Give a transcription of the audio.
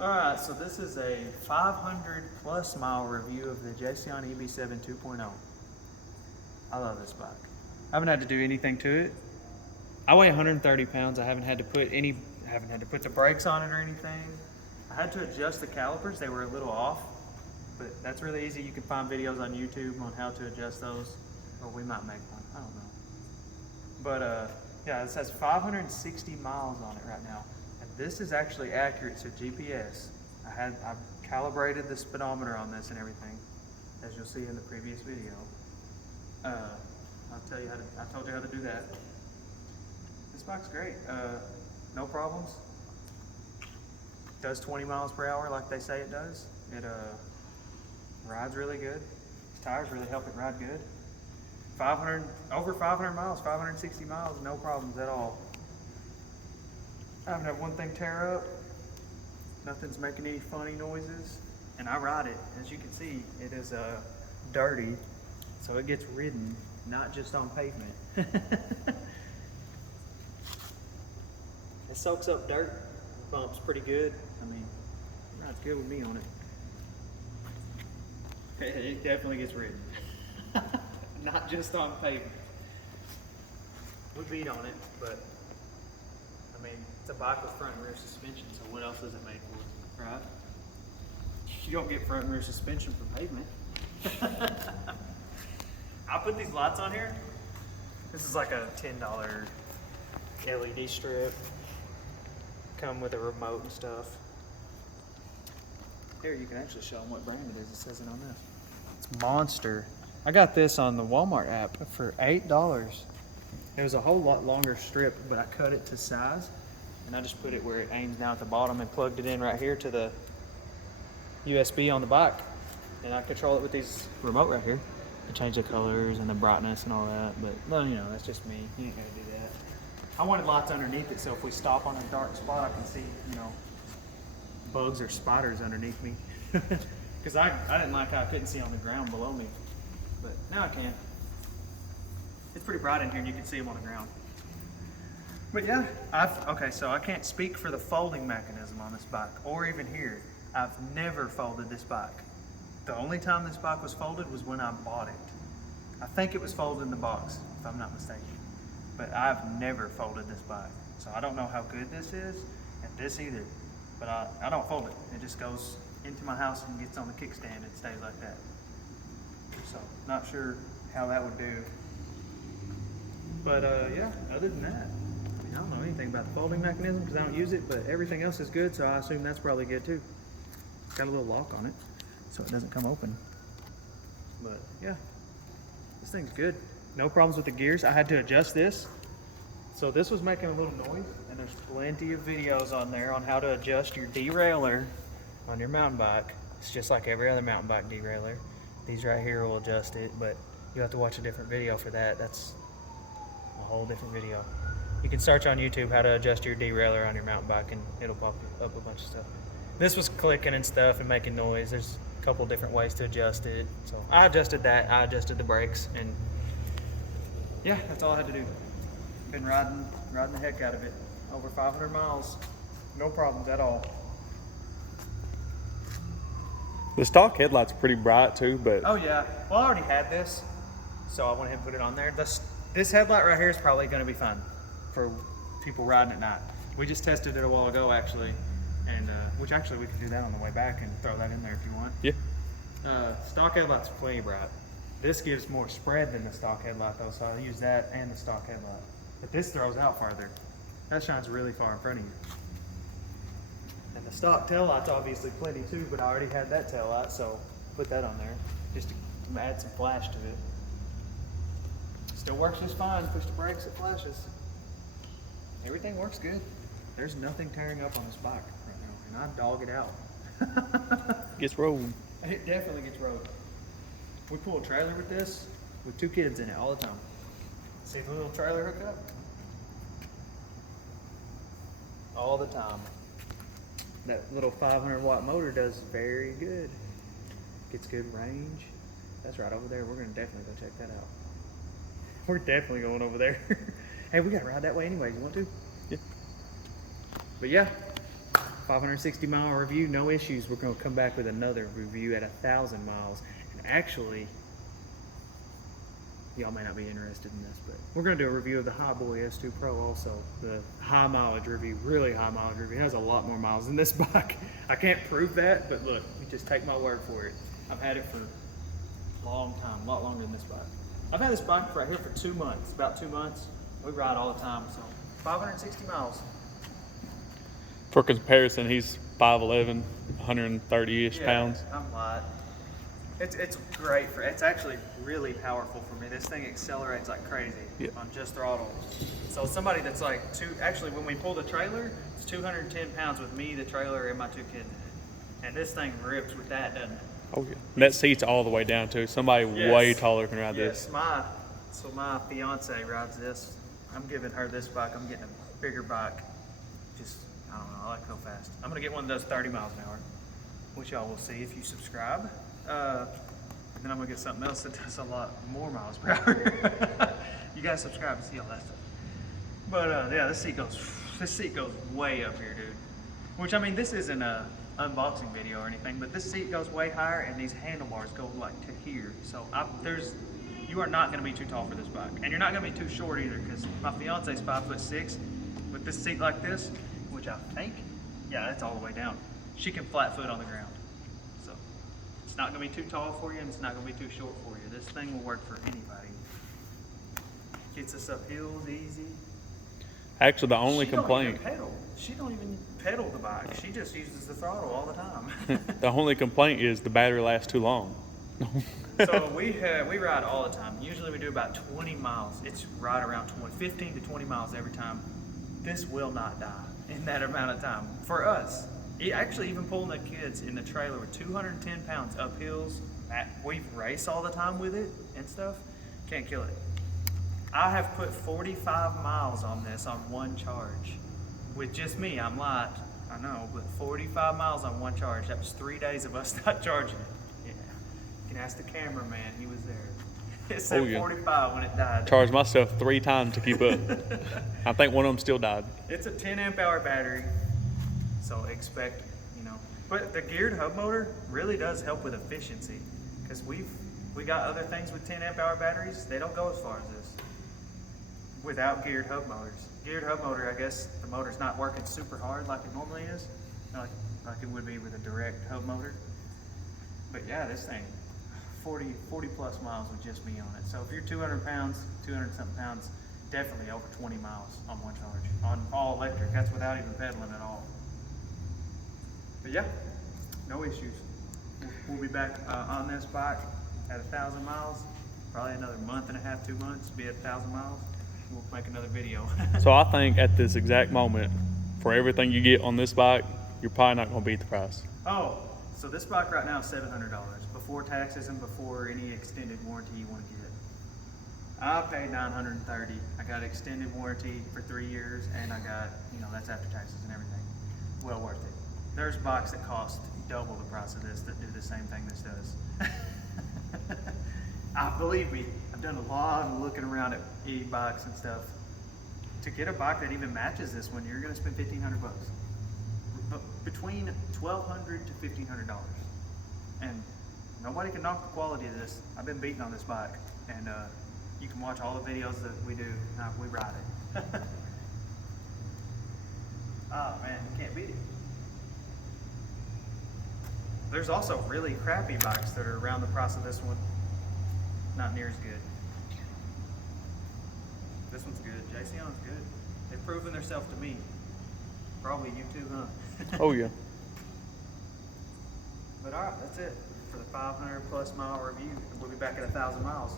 Alright, so this is a 500 plus mile review of the Jasion EB7 2.0. I love this bike. I haven't had to do anything to it. I weigh 130 pounds. I haven't had to put the brakes on it or anything. I had to adjust the calipers. They were a little off, but that's really easy. You can find videos on YouTube on how to adjust those, or we might make one. I don't know. But yeah, this has 560 miles on it right now. And this is actually accurate to GPS. I've calibrated the speedometer on this and everything, as you'll see in the previous video. I told you how to do that. This bike's great. No problems. Does 20 miles per hour like they say it does. It rides really good. These tires really help it ride good. Over 500 miles, 560 miles, no problems at all. I haven't had one thing tear up. Nothing's making any funny noises. And I ride it, as you can see, it is dirty. So it gets ridden, not just on pavement. It soaks up dirt, bumps pretty good. I mean, it rides good with me on it. It definitely gets ridden. Not just on pavement. We beat on it, but I mean, it's a bike with front and rear suspension, so what else is it made for, right? You don't get front and rear suspension for pavement. I put these lights on here. This is like a $10 LED strip. Come with a remote and stuff. Here, you can actually show them what brand it is. It says it on this. It's Monster. I got this on the Walmart app for $8. It was a whole lot longer strip, but I cut it to size, and I just put it where it aims down at the bottom and plugged it in right here to the USB on the bike. And I control it with these remote right here. I change the colors and the brightness and all that, but well, you know, that's just me. You ain't gotta do that. I wanted lights underneath it, so if we stop on a dark spot, I can see, you know, bugs or spiders underneath me. Because I didn't like how I couldn't see on the ground below me, but now I can. It's pretty bright in here, and you can see them on the ground. But yeah, okay, so I can't speak for the folding mechanism on this bike, or even here. I've never folded this bike. The only time this bike was folded was when I bought it. I think it was folded in the box, if I'm not mistaken. But I've never folded this bike. So I don't know how good this is, and this either. But I don't fold it. It just goes into my house and gets on the kickstand and stays like that. So not sure how that would do. But yeah, other than that, I mean, I don't know anything about the folding mechanism because I don't use it, but everything else is good, so I assume that's probably good too. It's got a little lock on it, so it doesn't come open. But yeah, this thing's good. No problems with the gears. I had to adjust this. So this was making a little noise, and there's plenty of videos on there on how to adjust your derailleur on your mountain bike. It's just like every other mountain bike derailleur. These right here will adjust it, but you have to watch a different video for that. That's a whole different video. You can search on YouTube how to adjust your derailleur on your mountain bike, and it'll pop up a bunch of stuff. This was clicking and stuff and making noise. There's a couple different ways to adjust it. So I adjusted that. I adjusted the brakes, and yeah, that's all I had to do. Been riding the heck out of it. Over 500 miles. No problems at all. The stock headlight's pretty bright too, but Oh yeah, well I already had this, so I went ahead and put it on there. This headlight right here is probably going to be fun for people riding at night. We just tested it a while ago actually, and which actually we could do that on the way back and throw that in there if you want. yeah. Stock headlight's plenty bright. This gives more spread than the stock headlight though, so I use that and the stock headlight. But this throws out farther. That shines really far in front of you. And the stock tail light's obviously plenty too, but I already had that tail light, so put that on there just to add some flash to it. Still works just fine. Push the brakes, it flashes. Everything works good. There's nothing tearing up on this bike right now, and I dog it out. Gets rolling. It definitely gets rode. We pull a trailer with this with 2 kids in it all the time. See the little trailer hookup? All the time. That little 500 watt motor does very good. Gets good range. That's right over there. We're gonna definitely go check that out. We're definitely going over there. Hey, we gotta ride that way anyways. You want to? Yeah. But yeah, 560 mile review, no issues. We're going to come back with another review at 1,000 miles. And actually, y'all may not be interested in this, but we're going to do a review of the Highboy S2 Pro also. The high mileage review, really high mileage review. It has a lot more miles than this bike. I can't prove that, but look, you just take my word for it. I've had it for a long time, a lot longer than this bike. I've had this bike right here for 2 months, about 2 months. We ride all the time, so 560 miles. For comparison, he's 5'11", 130-ish pounds. I'm light. It's great for, it's actually really powerful for me. This thing accelerates like crazy on just throttle. So somebody that's like actually when we pull the trailer, it's 210 pounds with me, the trailer, and my 2 kids in it. And this thing rips with that, doesn't it? Oh yeah. And that seat's all the way down too. Somebody way taller can ride this. So my fiance rides this. I'm giving her this bike. I'm getting a bigger bike. Just, I don't know, I like to go fast. I'm gonna get one that does 30 miles an hour, which y'all will see if you subscribe. And then I'm gonna get something else that does a lot more miles per hour. You guys subscribe to see all that stuff. But yeah, this seat goes way up here, dude. Which, I mean, this isn't a unboxing video or anything, but this seat goes way higher and these handlebars go like to here. So you are not gonna be too tall for this bike. And you're not gonna be too short either, because my fiance's 5'6". With this seat like this, which I think, yeah, that's all the way down. She can flat foot on the ground. So it's not gonna be too tall for you and it's not gonna be too short for you. This thing will work for anybody. Gets us up hills easy. Actually, the only complaint. She don't even pedal the bike. She just uses the throttle all the time. The only complaint is the battery lasts too long. So we ride all the time. Usually we do about 20 miles. It's right around 15 to 20 miles every time. This will not die in that amount of time. For us, actually even pulling the kids in the trailer with 210 pounds up hills, we race all the time with it and stuff, can't kill it. I have put 45 miles on this on one charge. With just me, I'm light, I know, but 45 miles on one charge. That was 3 days of us not charging it. Yeah. You can ask the cameraman, he was there. It said 45 when it died. Charged myself 3 times to keep up. I think one of them still died. It's a 10 amp hour battery, so expect, but the geared hub motor really does help with efficiency, because we got other things with 10 amp hour batteries, they don't go as far as this without geared hub motors. Geared hub motor, I guess the motor's not working super hard like it normally is, like it would be with a direct hub motor. But yeah, this thing, 40 plus miles with just me on it. So if you're 200 something pounds, definitely over 20 miles on one charge, on all electric. That's without even pedaling at all. But yeah, no issues. We'll be back on this bike at 1,000 miles, probably another month and a half, 2 months, be at 1,000 miles. We'll make another video. So I think at this exact moment, for everything you get on this bike, you're probably not going to beat the price. Oh, so this bike right now is $700 before taxes and before any extended warranty you want to get. I paid $930. I got extended warranty for 3 years, and I got, that's after taxes and everything. Well worth it. There's bikes that cost double the price of this that do the same thing this does. Believe me, I've done a lot of looking around at e-bikes and stuff. To get a bike that even matches this one, you're gonna spend $1,500 bucks. Between $1,200 to $1,500. And nobody can knock the quality of this. I've been beating on this bike, and you can watch all the videos that we do. We ride it. Oh man, you can't beat it. There's also really crappy bikes that are around the price of this one. Not near as good. This one's good. Jasion's good. They've proven themselves to me. Probably you too, huh? Oh yeah. But all right, that's it for the 500 plus mile review. We'll be back at 1,000 miles.